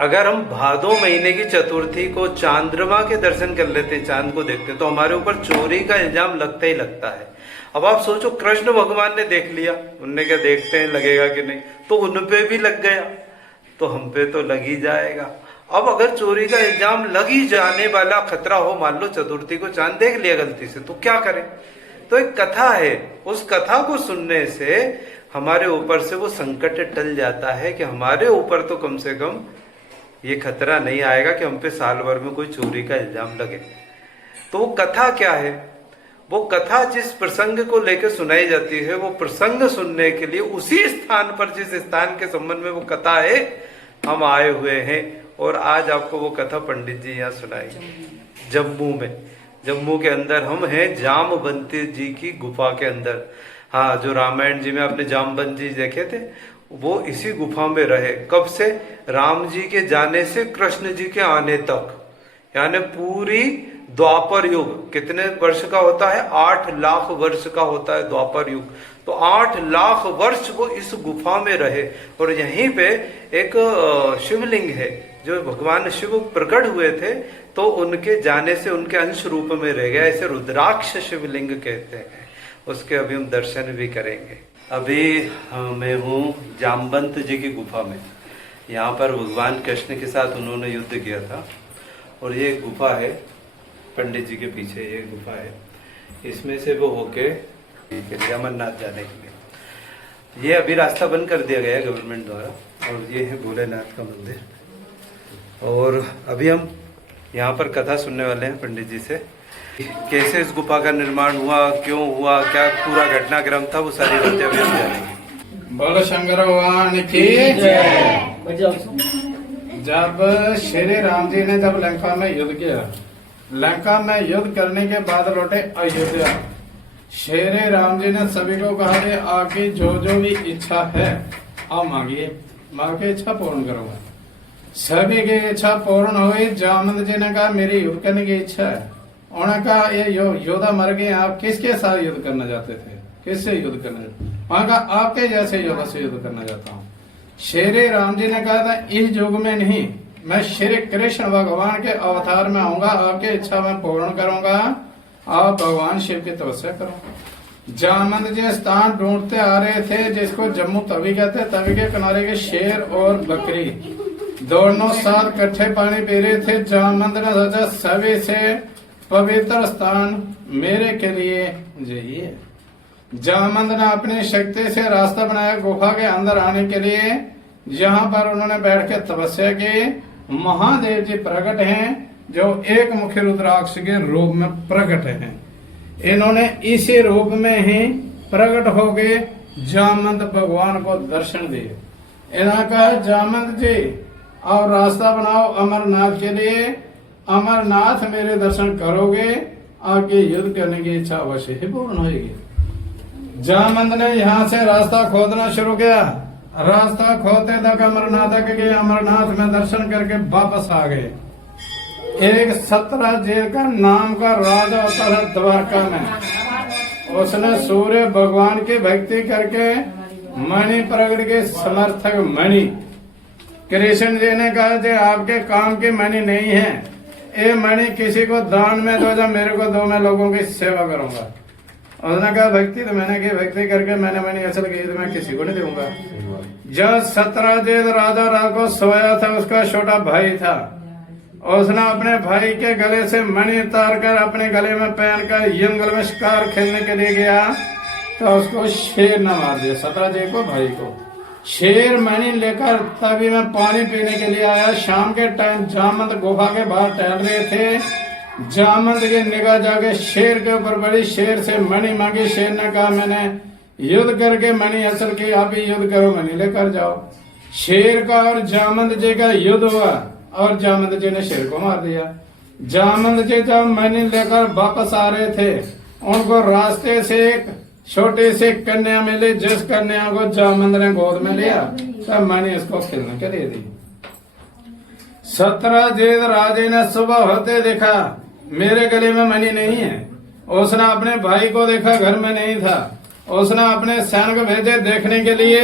अगर हम भादो महीने की चतुर्थी को चांद्रमा के दर्शन कर लेते हैं, चांद को देखते हैं, तो हमारे ऊपर चोरी का इल्जाम लगता ही लगता है। अब आप सोचो, कृष्ण भगवान ने देख लिया, उनने क्या देखते हैं लगेगा कि नहीं, तो उन पे भी लग गया, तो हम पे तो लग ही जाएगा। अब अगर चोरी का इल्जाम लग ही जाने वाला खतरा हो, मान लो चतुर्थी को चांद देख लिया गलती से, तो क्या करें? तो एक कथा है, उस कथा को सुनने से हमारे ऊपर से वो संकट टल जाता है कि हमारे ऊपर तो कम से कम ये खतरा नहीं आएगा कि हम पे साल भर में कोई चोरी का इल्जाम लगे। तो वो कथा क्या है? वो कथा जिस प्रसंग को लेकर सुनाई जाती है, वो प्रसंग सुनने के लिए उसी स्थान पर, जिस स्थान के संबंध में वो कथा है, हम आए हुए हैं। और आज आपको वो कथा पंडित जी यहाँ सुनाएंगे। जम्मू में, जम्मू के अंदर हम हैं, जामवंती जी की गुफा के अंदर। हाँ, जो रामायण जी में आपने जामवंत जी देखे थे, वो इसी गुफा में रहे। कब से? राम जी के जाने से कृष्ण जी के आने तक, यानी पूरी द्वापर युग। कितने वर्ष का होता है? 8 लाख वर्ष का होता है द्वापर युग। तो 8 लाख वर्ष वो इस गुफा में रहे। और यहीं पे एक शिवलिंग है, जो भगवान शिव प्रकट हुए थे, तो उनके जाने से उनके अंश रूप में रह गया। इसे रुद्राक्ष शिवलिंग कहते हैं। उसके अभी हम दर्शन भी करेंगे। अभी मैं हूँ जामवंत जी की गुफा में। यहाँ पर भगवान कृष्ण के साथ उन्होंने युद्ध किया था। और ये गुफा है, पंडित जी के पीछे ये गुफा है। इसमें से वो होके अमरनाथ जाने के लिए ये अभी रास्ता बंद कर दिया गया है गवर्नमेंट द्वारा। और ये है भोलेनाथ का मंदिर। और अभी हम यहाँ पर कथा सुनने वाले हैं पंडित जी से। कैसे इस गुफा का निर्माण हुआ, क्यों हुआ, क्या पूरा घटनाक्रम था, वो सारी बातें अभी हम जानेंगे। बोलो शंकर भगवान की जय। जब श्री राम जी ने जब लंका में युद्ध किया, लंका में युद्ध करने के बाद लौटे अयोध्या। श्री राम जी ने सभी को कहा कि आपकी जो जो भी इच्छा है आप मांगिए, मांग के इच्छा पूर्ण करूंगा। सभी की इच्छा पूर्ण हुई। जामवंत जी ने कहा मेरी युद्ध करने की इच्छा है। उन्होंने कहा ये योद्धा मर गए, आप किसके साथ युद्ध करना चाहते थे? किससे युद्ध करना चाहते? वहां कहा आपके जैसे योद्धा से युद्ध करना चाहता हूँ। श्री राम जी ने कहा था इस युग में नहीं, मैं श्री कृष्ण भगवान के अवतार में आऊंगा, आपकी इच्छा मैं पूर्ण करूंगा, आप भगवान शिव की तपस्या करो। जामवंत जी स्थान ढूंढते आ रहे थे, जिसको जम्मू तवी कहते। तवी के किनारे के शेर और बकरी दोनों साथ इकट्ठे पानी पी रहे थे। जामवंत ने सोचा सभी से पवित्र स्थान मेरे के लिए जाइए। जामवंत ने अपनी शक्ति से रास्ता बनाया गुफा के अंदर आने के लिए। जहाँ पर उन्होंने बैठ के तपस्या की। महादेव जी प्रकट हैं, जो एक मुखी रुद्राक्ष के रूप में प्रकट हैं। इन्होंने इसी रूप में ही प्रकट होके जामवंत भगवान को दर्शन दिए। इन्होंने कहा जामवंत जी और रास्ता बनाओ अमरनाथ के लिए। अमरनाथ मेरे दर्शन करोगे, आपके युद्ध करने की इच्छा अवश्य ही पूर्ण होगी। जामवंत ने यहाँ से रास्ता खोदना शुरू किया। रास्ता खोदते तक अमरनाथ तक गए। अमरनाथ में दर्शन करके वापस आ गए। एक 17 जेल का नाम का राजा होता था द्वारका में। उसने सूर्य भगवान की भक्ति करके मणि प्रगट के समर्थक मणि कृष्ण जी ने कहा कि आपके काम की मणि नहीं है, ये मणि किसी को दान में दो, जब मेरे को दो मैं लोगों की सेवा करूंगा। उसने कहा भक्ति तो मैंने की, भक्ति करके मैंने मणि असल की तो मैं किसी को नहीं दूंगा। जब 17 जेल राजा रात को सोया था, उसका छोटा भाई था। उसने अपने भाई के गले से मणि उतार कर अपने गले में पहनकर जंगल में शिकार खेलने के लिए गया, तो उसको शेर ने मार दिया। 17 जेल को भाई को शेर मणि लेकर तभी मैं पानी पीने के लिए आया। शाम के टाइम जामवंत गुफा के बाहर टहल रहे थे। जामवंत की निगाह जाके शेर के ऊपर पड़ी। शेर से मणि मांगी। शेर ने कहा मैंने युद्ध करके मणि हासिल की, आप ही युद्ध करो, मणि लेकर जाओ। शेर का और जामवंत जी का युद्ध हुआ और जामवंत जी ने शेर को मार दिया। जामवंत जी जब मणि लेकर वापस आ रहे थे, उनको रास्ते से एक छोटी सी कन्या मिली, जिस कन्या को जामवंत ने गोद में लिया, तब मणि उसको खेलने के लिए दी। 17 जेठ राजे ने सुबह होते देखा मेरे गले में मणि नहीं है। उसने अपने भाई को देखा, घर में नहीं था। उसने अपने सैनिक भेजे देखने के लिए,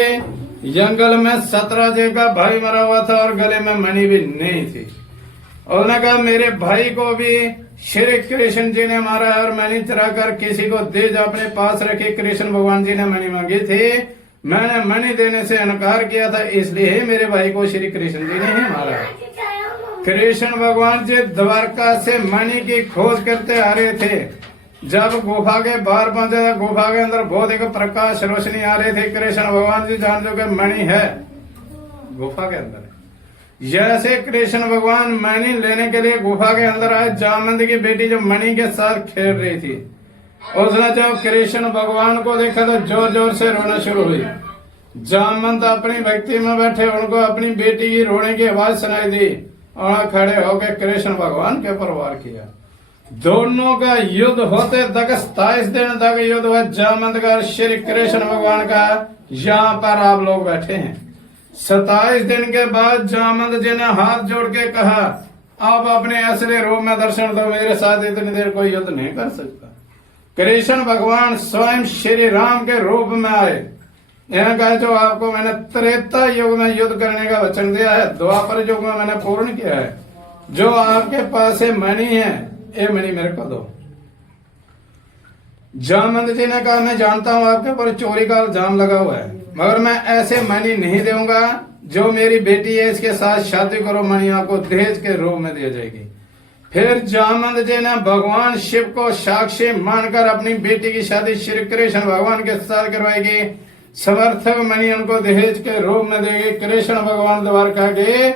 जंगल में सतराजी का भाई मरा हुआ था और गले में मणि भी नहीं थी। उसने कहा मेरे भाई को भी श्री कृष्ण जी ने मारा है और मणि चुरा कर किसी को दे जो अपने पास रखी। कृष्ण भगवान जी ने मणि मांगी थी, मैंने मणि देने से इनकार किया था, इसलिए ही मेरे भाई को श्री कृष्ण जी ने ही मारा। कृष्ण भगवान जी द्वारका से मणि की खोज करते आ रहे थे। जब गुफा के बाहर पहुंचे, गुफा के अंदर बहुत एक प्रकाश रोशनी आ रही थी। कृष्ण भगवान जी जान जो कि मणि है गुफा के अंदर। जैसे कृष्ण भगवान मणि लेने के लिए गुफा के अंदर आए, जामवंत की बेटी जो मणि के साथ खेल रही थी, उसने जब कृष्ण भगवान को देखा तो जोर जोर से रोना शुरू हुई। जामवंत अपनी भक्ति में बैठे, उनको अपनी बेटी की रोने की आवाज सुनाई दी और खड़े होकर कृष्ण भगवान के ऊपर वार किया। दोनों का युद्ध होते तक 27 दिन तक युद्ध हुआ। जामवंत का श्री कृष्ण भगवान का, यहाँ पर आप लोग बैठे हैं। 27 दिन के बाद जामवंत जी ने हाथ जोड़ के कहा, आप अपने असली रूप में दर्शन दो, मेरे साथ इतनी देर कोई युद्ध नहीं कर सकता। कृष्ण भगवान स्वयं श्री राम के रूप में आए। यह कहा जो आपको मैंने त्रेता युग में युद्ध करने का वचन दिया है, द्वापर युग में मैंने पूर्ण किया है। जो आपके पास ये मणि है, ये मणि मेरे को दो। जामवंत जी ने कहा मैं जानता हूं आपके ऊपर चोरी का इल्जाम लगा हुआ है, मगर मैं ऐसे मणि नहीं दूंगा। जो मेरी बेटी है इसके साथ शादी करो, मणि आपको दहेज के रूप में दी जाएगी। फिर जामवंत जी ने भगवान शिव को साक्षी मानकर अपनी बेटी की शादी श्री कृष्ण भगवान के साथ करवाएगी। समर्थक मणि उनको दहेज के रूप में देगी। कृष्ण भगवान द्वारका के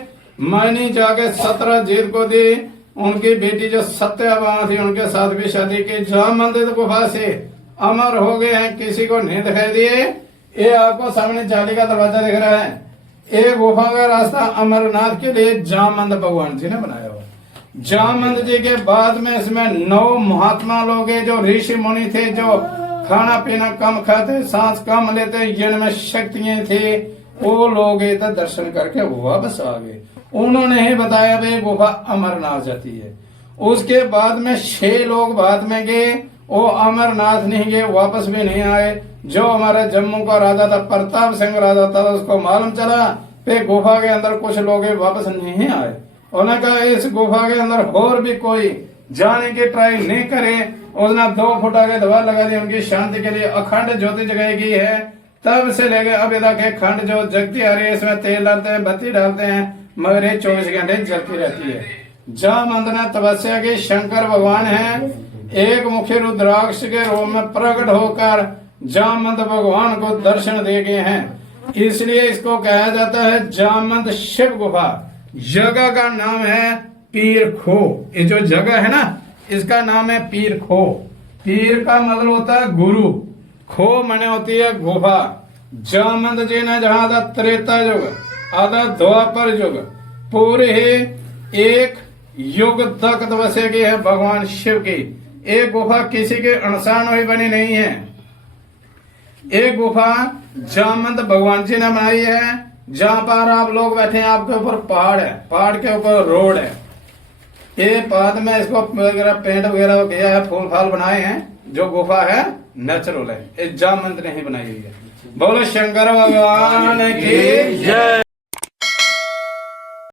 मणि जाके सतराजीत को दी। उनकी बेटी जो सत्यभामा थी उनके साथ भी शादी की। जामवंत गुफा से अमर हो गए हैं, किसी को नहीं दिखाई दिए। ये आपको सामने जाली का दरवाजा दिख रहा है, ये गुफा का रास्ता अमरनाथ के लिए जामवंत भगवान जी ने बनाया हुआ। जामवंत जी के बाद में इसमें 9 महात्मा लोग हैं जो ऋषि मुनि थे, जो खाना पीना कम खाते, सांस कम लेते, जिनमें शक्तियां थी। वो लोग इधर दर्शन करके वापस आ गए। उन्होंने ही बताया भाई गुफा अमरनाथ जाती है। उसके बाद में 6 लोग बाद में गए, वो अमरनाथ नहीं गए, वापस भी नहीं आए। जो हमारे जम्मू का राजा था, प्रताप सिंह राजा था, उसको मालूम चला फिर गुफा के अंदर कुछ लोग वापस नहीं आए। उन्होंने कहा इस गुफा के अंदर और भी कोई जाने की ट्राई नहीं करे। उसने 2 फुट आगे दवा लगा दी, उनकी शांति के लिए अखंड ज्योति जगाई गई है। तब से लेकर अब तक अखंड ज्योत जगती आ रही है। इसमें तेल डालते हैं, बत्ती डालते हैं, मगर ये 24 घंटे जलती रहती है। जामवंत ने तपस्या की, शंकर भगवान है, एक मुखी रुद्राक्ष के रूप में प्रकट होकर जामवंत भगवान को दर्शन दे गए हैं। इसलिए इसको कहा जाता है जामवंत शिव गुफा। जगह का नाम है पीर खो। ये जो जगह है ना, इसका नाम है पीर खो। पीर का मतलब होता है गुरु, खो माने होती है गुफा। जामवंत जी ने जहां था त्रेता युग, आधा द्वापर युग, पूरे ही एक युग तक तपस्या की है भगवान शिव की। एक गुफा किसी के अनसान हुई बनी नहीं है। एक गुफा जामवंत भगवान जी ने बनाई है। जहां पर आप लोग बैठे हैं, आपके ऊपर पहाड़ है, पहाड़ के ऊपर रोड है। ये बाद में इसको वगैरह पेंट वगैरह किया है, फूल फाल बनाए हैं। जो गुफा है नेचुरल है, ये जामवंत ने ही बनाई हुई है। बोलो शंकर भगवान की जय।